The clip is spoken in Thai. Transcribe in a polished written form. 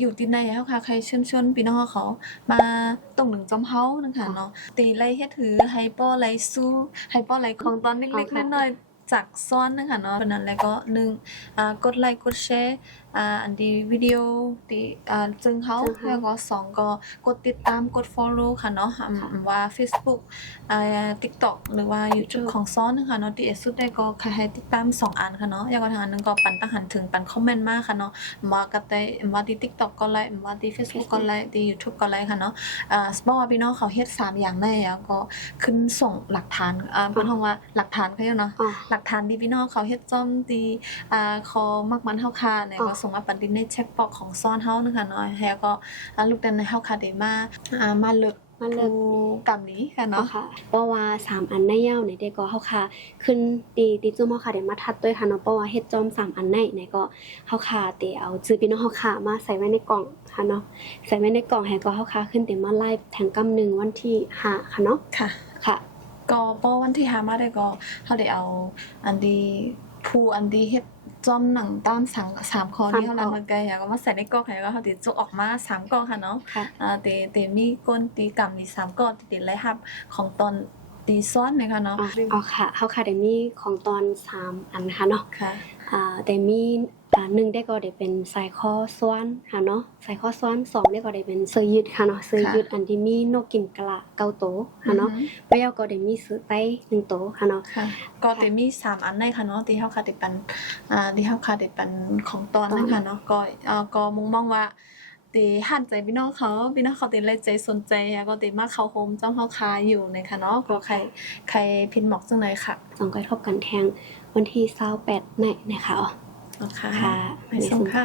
อยู่ที่ไหนเฮาค่ะใครเชิญชวนพี่น้องเขามาตรงหนึ่งจอมเฮานะคะเนาะตีไล่เฮ็ดถือให้ป้อไล่สู้ให้ป้อไล่ของตอนเล็กๆน้อยๆจากซ้อนนะคะเนาะเพราะนั้นแล้วก็1กดไลค์กดแชร์อันที่วิดีโอที่จึงเฮาแล้วก็2ก็กดติดตามกด follow ค่ะเนาะว่า Facebook TikTok หรือว่า YouTube ของซ้อนนะคะเนาะที่สุดได้ก็ให้ติดตาม2อันค่ะเนาะอย่างว่าทางอันนึงก็ปันตั้งหันถึงปันคอมเมนต์มาค่ะเนาะมาก็ได้มาที่ TikTok ก็ไลค์มาที่ Facebook ก็ไลค์ที่ YouTube ก็ไลค์ค่ะเนาะสมมุติว่าพี่น้องเขาเฮ็ด3อย่างได้แล้วก็ขึ้นส่งหลักฐานเพิ่นฮ้องว่าหลักฐานเขาเนาะหลักฐานที่พี่น้องเขาเฮ็ดจ้อมที่ขอมักมันเฮาค่ะเนี่ยก็ส่งมาปันที่ในแชทบ็อกของซ้อนเฮานะคะเนาะแล้วก็ลูกดันเฮาค่ะได้มาเลิกกรรมนี้ค่ะเนาะเพราะว่า3อันในยาวเนี่ยได้ก็เฮาค่ะขึ้นตีจุ่มเฮาค่ะได้มาทัดด้วยค่ะเนาะเพราะว่าเฮ็ดจอม3อันในเนี่ยก็เฮาค่ะได้เอาชื่อพี่น้องเฮาค่ะมาใส่ไว้ในกล่องค่ะเนาะใส่ไว้ในกล่องให้ก็เฮาค่ะขึ้นได้มาไลฟ์แทงกำ1วันที่5ค่ะเนาะค่ะก็ป้อวันที่5มาได้ก็เฮาได้เอาอันที่ผู้อันที่เฮ็ดจอมหนังตาม3ข้อนี้เฮาลังมาไกลก็มาใส่ในกล่องให้ก็เฮาสิจกออกมา3กล่องค่ะเนาะแต่มีก้นตีกรรมนี่3กล่องติดไล่รับของตอนตีซ้อนเนี่ยค่ะเนาะอ๋อค่ะเฮาค่ะได้มีของตอน3อันค่ะเนาะค่ะแต่มี1ได้ก็ได้เป็นสายคอซ้อนค่ะเนาะสายคอซ้อน2ได้ก็ได้เป็นเสื้อยืดค่ะเนาะเสื้อยืดอันที่มีนกกินกะละ9โตค่ะเนาะบ่ยาวก็ได้มีเสื้อไต้1โตค่ะเนาะก็ได้มี3อันในค่ะเนาะที่เฮาค่ะได้ปันที่เฮาค่ะได้ปันของตอนนะคะเนาะก็มุ่งมองว่าตีหันใจพี่น้องเขาติเลยใจสนใจก็ติมาเข้าโฮมจ้อมเฮาคาอยู่นะคะเนาะก็ใครพินหมอกจังได๋ค่ะ2ก็ทบกันแทงวันที่28ไหนนะคะค่ะไปส่งค่ะ